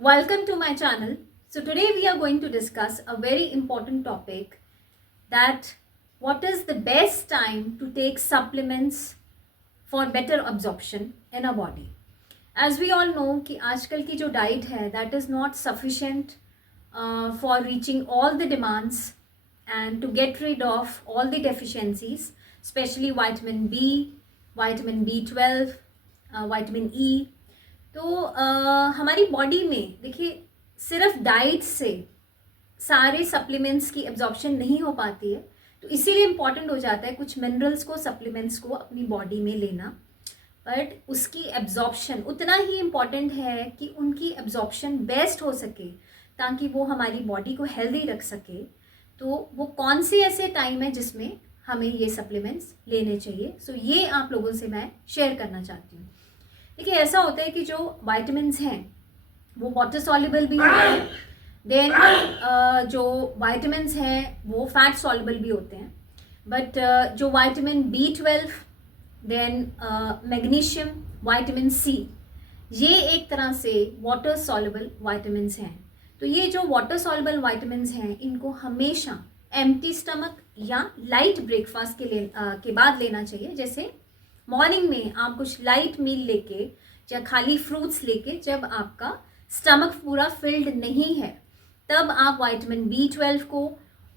Welcome to my channel. So today we are going to discuss a very important topic, that what is the best time to take supplements for better absorption in our body. As we all know कि आजकल की जो diet है that is not sufficient for reaching all the demands and to get rid of all the deficiencies, especially vitamin B, vitamin B12, vitamin E. तो हमारी body में देखिए सिर्फ डाइट से सारे सप्लीमेंट्स की एब्जॉर्प्शन नहीं हो पाती है, तो इसीलिए इम्पॉर्टेंट हो जाता है कुछ मिनरल्स को, सप्लीमेंट्स को अपनी बॉडी में लेना। बट उसकी एब्जॉर्प्शन उतना ही इम्पॉर्टेंट है कि उनकी एब्जॉर्प्शन बेस्ट हो सके ताकि वो हमारी बॉडी को हेल्दी रख सके। तो वो कौन से ऐसे टाइम है जिसमें हमें ये सप्लीमेंट्स लेने चाहिए, सो ये आप लोगों से मैं शेयर करना चाहती हूँ। देखिए ऐसा होता है कि जो वाइटामिन्स हैं वो वाटर सॉल्युबल भी होते हैं, देन जो वाइटामिन्स हैं वो फैट सॉल्युबल भी होते हैं। बट जो vitamin B12, then magnesium, vitamin C, ये एक तरह से वाटर सॉल्युबल वाइटामिन्स हैं। तो ये जो वाटर सॉल्युबल वाइटामिन्स हैं इनको हमेशा एम्प्टी स्टमक या लाइट ब्रेकफास्ट के बाद लेना चाहिए। जैसे मॉर्निंग में आप कुछ लाइट मील लेके या खाली फ्रूट्स लेके, जब आपका स्टमक पूरा फिल्ड नहीं है तब आप वाइटामिन B12 को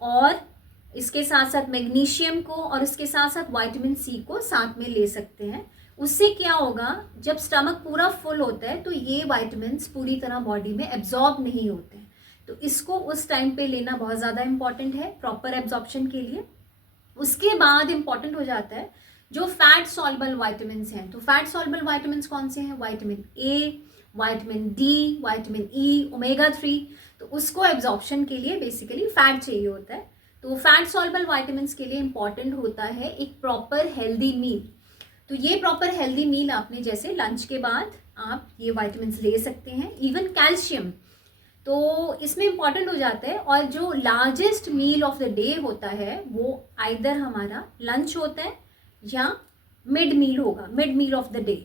और इसके साथ साथ मैग्नीशियम को और इसके साथ साथ वाइटामिन C को साथ में ले सकते हैं। उससे क्या होगा, जब स्टमक पूरा फुल होता है तो ये वाइटामिन्स पूरी तरह बॉडी में एब्जॉर्ब नहीं होते हैं, तो इसको उस टाइम पे लेना बहुत ज़्यादा इंपॉर्टेंट है प्रॉपर एब्जॉर्प्शन के लिए। उसके बाद इंपॉर्टेंट हो जाता है जो फैट सॉल्युबल वाइटामिन्स हैं। तो फैट सॉल्युबल वाइटामिन्स कौन से हैं? Vitamin A, vitamin D, vitamin E, omega 3। तो उसको एब्जॉर्प्शन के लिए बेसिकली फैट चाहिए होता है। तो फैट सॉल्युबल वाइटामिन्स के लिए इंपॉर्टेंट होता है एक प्रॉपर हेल्दी मील। तो ये प्रॉपर हेल्दी मील आपने जैसे लंच के बाद आप ये वाइटामिन्स ले सकते हैं। इवन कैल्शियम तो इसमें इंपॉर्टेंट हो जाता है। और जो largest meal of the day होता है वो आइदर हमारा लंच होता है या मिड मील होगा, mid meal of the day.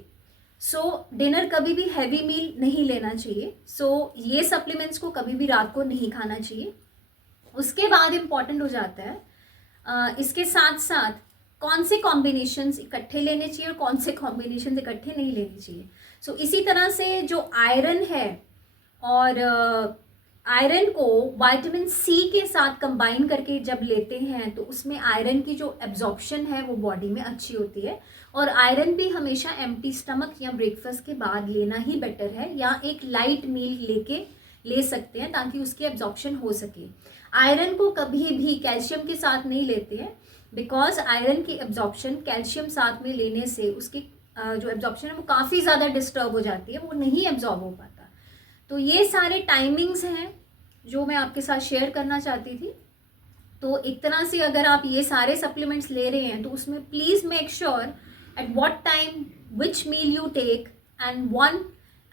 So dinner कभी भी हैवी मील नहीं लेना चाहिए। सो ये सप्लीमेंट्स को कभी भी रात को नहीं खाना चाहिए। उसके बाद इम्पॉर्टेंट हो जाता है इसके साथ साथ कौन से कॉम्बिनेशंस इकट्ठे लेने चाहिए और कौन से कॉम्बिनेशंस इकट्ठे नहीं लेने चाहिए। सो इसी तरह से जो आयरन है और आयरन को वाइटामिन C के साथ कंबाइन करके जब लेते हैं तो उसमें आयरन की जो एब्जॉर्प्शन है वो बॉडी में अच्छी होती है। और आयरन भी हमेशा एम्प्टी स्टमक या ब्रेकफास्ट के बाद लेना ही बेटर है, या एक लाइट मील लेके ले सकते हैं ताकि उसकी एब्जॉर्प्शन हो सके। आयरन को कभी भी कैल्शियम के साथ नहीं लेते हैं, बिकॉज आयरन की एब्जॉर्प्शन कैल्शियम साथ में लेने से उसकी जो एब्जॉर्प्शन है वो काफ़ी ज़्यादा डिस्टर्ब हो जाती है, वो नहीं एब्जॉर्ब हो पाता। तो ये सारे टाइमिंग्स हैं जो मैं आपके साथ शेयर करना चाहती थी। तो एक तरह से अगर आप ये सारे सप्लीमेंट्स ले रहे हैं तो उसमें please make sure at what time which meal you take and one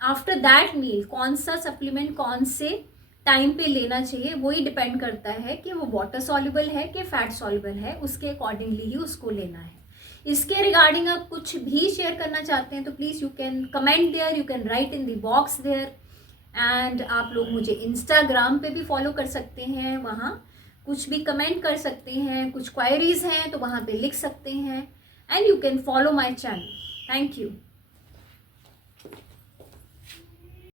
after that meal कौन सा सप्लीमेंट कौन से टाइम पे लेना चाहिए। वही डिपेंड करता है कि वो वाटर सॉल्युबल है कि फैट सॉल्युबल है, उसके अकॉर्डिंगली ही उसको लेना है। इसके रिगार्डिंग आप कुछ भी शेयर करना चाहते हैं तो please you can comment there, you can write in the box there. And आप लोग मुझे इंस्टाग्राम पे भी फॉलो कर सकते हैं, वहाँ कुछ भी कमेंट कर सकते हैं, कुछ क्वायरीज हैं तो वहाँ पे लिख सकते हैं। And you can follow my channel. Thank you.